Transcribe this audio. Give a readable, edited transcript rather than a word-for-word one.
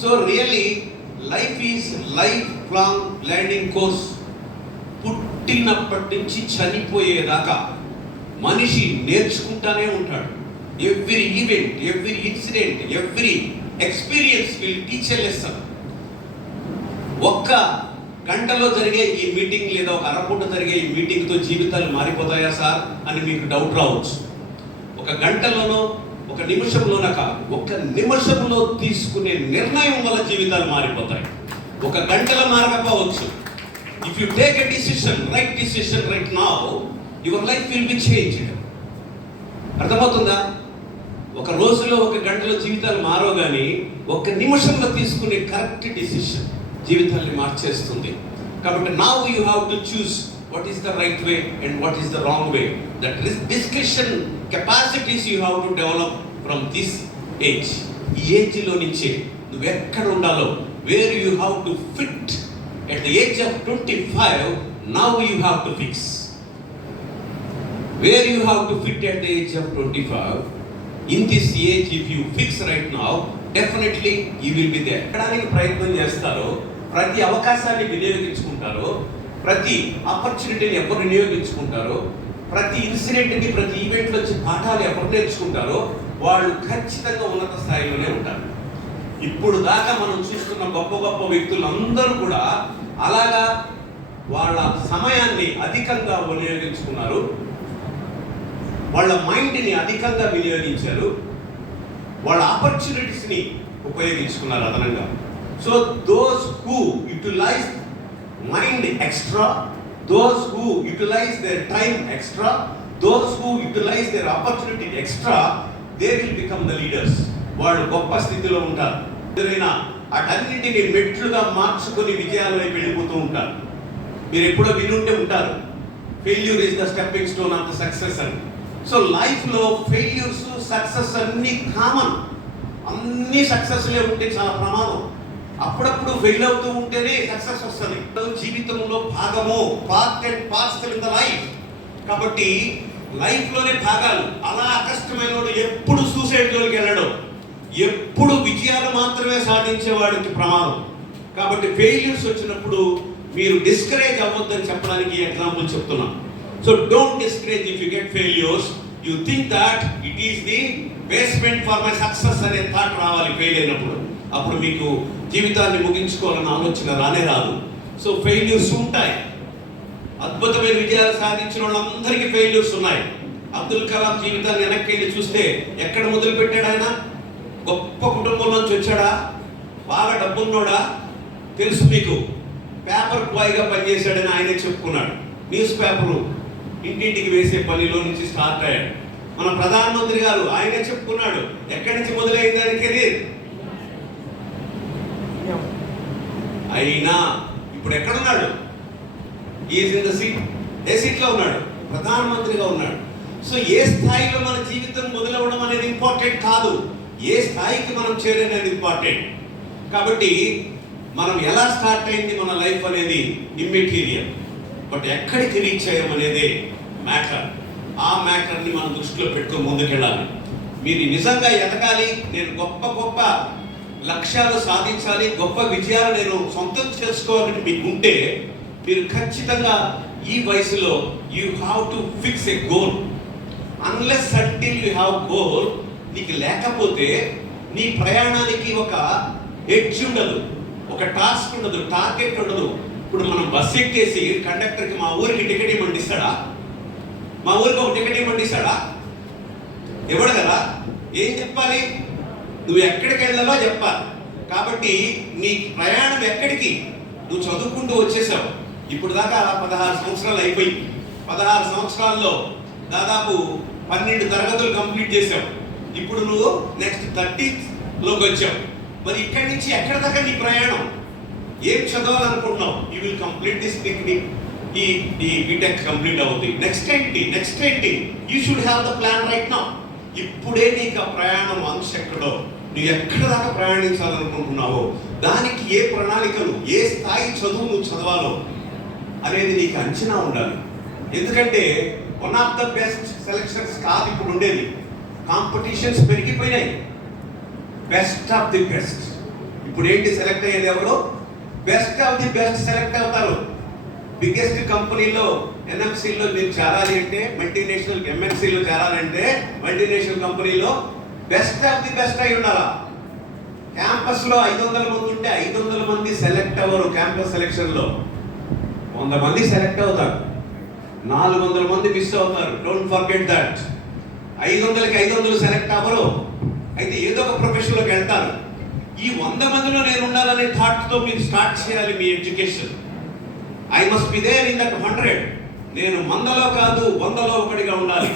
So really life is life long learning course. పుట్టినప్పటి నుంచి చనిపోయేదాకా మనిషి నేర్చుకుంటానే ఉంటాడు. Every event, every incident, every experience will teach a lesson. ఒక్క గంటలో జరిగే ఈ మీటింగ్ లేదా ఒక అరపూట జరిగే ఈ మీటింగ్తో జీవితాలు మారిపోతాయా సార్ అని మీకు డౌట్ రావచ్చు. ఒక గంటలోనో ఒక నిమిషంలోనో కాదు, ఒక నిమిషంలో తీసుకునే నిర్ణయం వల్ల జీవితాలు మారిపోతాయి. ఒక గంటలో మారకపోవచ్చు. If you take a decision, right decision right now, your life will be changed. అర్థమవుతుందా? ఒక రోజులో ఒక గంటలో జీవితాలు మారో కానీ ఒక నిమిషంలో తీసుకునే కరెక్ట్ డిసిషన్ జీవితాన్ని మార్చేస్తుంది. కాబట్టి now you have to choose what is the right way and what is the wrong way. That discussion capacities you have to develop from this age. ఈ ఏజ్లో నుంచే నువ్వు ఎక్కడ ఉండాలో, where you have to fit at the age of 25, now you have to fix. Where you have to fit at the age of 25, in this age if you fix right now, definitely you will be there. ఎక్కడానికి ప్రయత్నం చేస్తారో, ప్రతి అవకాశాన్ని వినియోగించుకుంటారో, ప్రతి ఆపర్చునిటీని ఎవరు వినియోగించుకుంటారో, ప్రతి ఇన్సిడెంట్ని, ప్రతి ఈవెంట్లో వచ్చి పాఠాలు ఎవరు నేర్చుకుంటారో వాళ్ళు ఖచ్చితంగా ఉన్నత స్థాయిలోనే ఉంటారు. ఇప్పుడు దాకా మనం చూస్తున్న గొప్ప గొప్ప వ్యక్తులు అందరూ కూడా అలాగా వాళ్ళ సమయాన్ని అధికంగా వినియోగించుకున్నారు, వాళ్ళ మైండ్ని అధికంగా వినియోగించారు, వాళ్ళ ఆపర్చునిటీస్ని ఉపయోగించుకున్నారు అదనంగా. So those who utilize mind extra, those who utilize their time extra, those who utilize their opportunity extra, they will become the leaders. వాళ్ళు గొప్ప స్థితిలో ఉంటారు. ఎదురైనా అటన్నింటినీ మెట్లుగా మార్చుకొని విజయాల వైపు వెళ్ళిపోతూ ఉంటారు. మీరు ఎప్పుడో వినుంటే ఉంటారు, failure is the stepping stone of the success అని. సో లైఫ్లో ఫెయిల్యూర్స్, సక్సెస్ అన్నీ కామన్. అన్ని సక్సెస్లే ఉంటే చాలా ప్రమాదం. అప్పుడప్పుడు ఫెయిల్ అవుతూ ఉంటేనే సక్సెస్ వస్తుంది. జీవితంలో భాగము, part and parcel in the life. కాబట్టి లైఫ్లోనే భాగాలు. అలా కష్టమైన వాడు ఎప్పుడు సూసైడ్లోకి వెళ్ళడం, ఎప్పుడు విజయాలు మాత్రమే సాధించేవాడికి ప్రమాదం. కాబట్టి ఫెయిల్యూర్స్ వచ్చినప్పుడు మీరు డిస్కరేజ్ అవ్వద్దని చెప్పడానికి ఎగ్జాంపుల్ చెప్తున్నాను. So don't discourage if you get failures. You think that it is the basement for my success అనే థాట్ రావాలి ఫెయిల్ అయినప్పుడు. అప్పుడు మీకు జీవితాన్ని ముగించుకోవాలన్న ఆలోచన రానే రాదు. సో ఫెయిల్యూర్స్ ఉంటాయి. అద్భుతమైన విజయాలు సాధించిన వాళ్ళందరికీ ఫెయిల్యూర్స్ ఉన్నాయి. అబ్దుల్ కలాం జీవితాన్ని వెనక్కి వెళ్ళి చూస్తే ఎక్కడ మొదలు పెట్టాడు ఆయన? గొప్ప కుటుంబంలోంచి వచ్చాడా? బాగా డబ్బున్నోడా? తెలుసు మీకు. పేపర్ బాయ్గా పనిచేశాడని ఆయనే చెప్పుకున్నాడు. న్యూస్ పేపరు ఇంటింటికి వేసే పనిలో నుంచి స్టార్ట్ అయ్యాడు. మన ప్రధానమంత్రి గారు ఆయనే చెప్పుకున్నాడు ఎక్కడి నుంచి మొదలైంది దాని కెరీర్. అయినా ఇప్పుడు ఎక్కడున్నాడు? Is in the seat. ఏ సీట్లో ఉన్నాడు? ప్రధానమంత్రిగా ఉన్నాడు. సో ఏ స్థాయిలో మన జీవితం మొదలవడం అనేది ఇంపార్టెంట్ కాదు, ఏ స్థాయికి మనం చేరేది ఇంపార్టెంట్. కాబట్టి మనం ఎలా స్టార్ట్ అయింది మన లైఫ్ అనేది ఇమ్మెటీరియల్, బట్ ఎక్కడికి రీచ్ అయ్యాం అనేది మ్యాటర్. ఆ మ్యాటర్ని మనం దృష్టిలో పెట్టుకొని ముందుకెళ్ళాలి. మీరు నిజంగా ఎదగాలి, నేను గొప్ప గొప్ప లక్ష్యాలు సాధించాలి, గొప్ప విజయాలు నేను సొంతం చేసుకోవాలని మీకు ఉంటే మీరు ఖచ్చితంగా ఈ వయసులో you have to fix a goal. Unless until you have goal, నీకు లేకపోతే నీ ప్రయాణానికి ఒక ఎడ్జ్ ఉండదు, ఒక టాస్క్ ఉండదు, టార్గెట్ ఉండదు. ఇప్పుడు మనం బస్సు ఎక్కేసి కండక్టర్కి మా ఊరికి టికెట్ ఇవ్వమండి ఇస్తాడా? మా ఊరికి ఒక టికెట్ ఇవ్వమండి ఇస్తాడా? ఇవ్వడు కదా. ఏం చెప్పాలి? నువ్వు ఎక్కడికి వెళ్ళాలో చెప్పాలి. కాబట్టి నీ ప్రయాణం ఎక్కడికి? నువ్వు చదువుకుంటూ వచ్చేసావు. ఇప్పుడు దాకా 16 సంవత్సరాలు అయిపోయి, 16 సంవత్సరాల్లో దాదాపు 12 తరగతులు కంప్లీట్ చేసావు. ఇప్పుడు నువ్వు నెక్స్ట్ 30లోకి వచ్చావు. మరి ఇక్కడి నుంచి ఎక్కడి దాకా నీ ప్రయాణం? ఏం చదవాలనుకుంటున్నావు? You will complete this degree, ఈ బీటెక్ కంప్లీట్ అవుతుంది. నెక్స్ట్ ఏంటి? You should have the plan right now. ఇప్పుడే నీకు ఆ ప్రయాణం అంశ ఎక్కడో, నువ్వు ఎక్కడ దాకా ప్రయాణించాలనుకుంటున్నావో దానికి ఏ ప్రణాళికలు, ఏ స్థాయి చదువు నువ్వు చదవాలో అనేది నీకు అంచనా ఉండాలి. ఎందుకంటే one of the best selections కాదు ఇప్పుడు ఉండేది. కాంపిటీషన్స్ పెరిగిపోయినాయి. బెస్ట్ ఆఫ్ ది బెస్ట్ ఇప్పుడు ఏంటి సెలెక్ట్ అయ్యేది ఎవరు? Best of the best select అవుతారు. బిగ్గెస్ట్ కంపెనీలో ఎన్ఎంసీలో మీరు చేరాలి అంటే, మల్టీనేషనల్ ఎంఎన్సీలో చేరాలంటే మల్టీనేషనల్ కంపెనీలో బెస్ట్ ఆఫ్ ది బెస్ట్ అయి ఉండాలా. క్యాంపస్లో 500 మంది ఉంటే 500 మంది సెలెక్ట్ అవ్వరు. క్యాంపస్ సెలెక్షన్లో 100 మంది సెలెక్ట్ అవుతారు, 400 మంది మిస్ అవుతారు. Don't forget that. 500కి 500 సెలెక్ట్ అవ్వరు. అయితే ఏదో ఒక ప్రొఫెషన్లోకి వెళ్తారు. ఈ 100 మందిలో నేను ఉండాలనే థాట్తో మీరు స్టార్ట్ చేయాలి మీ education. I must be there in that 100. నేను 100లో కాదు 100లో ఒకటిగా ఉండాలి.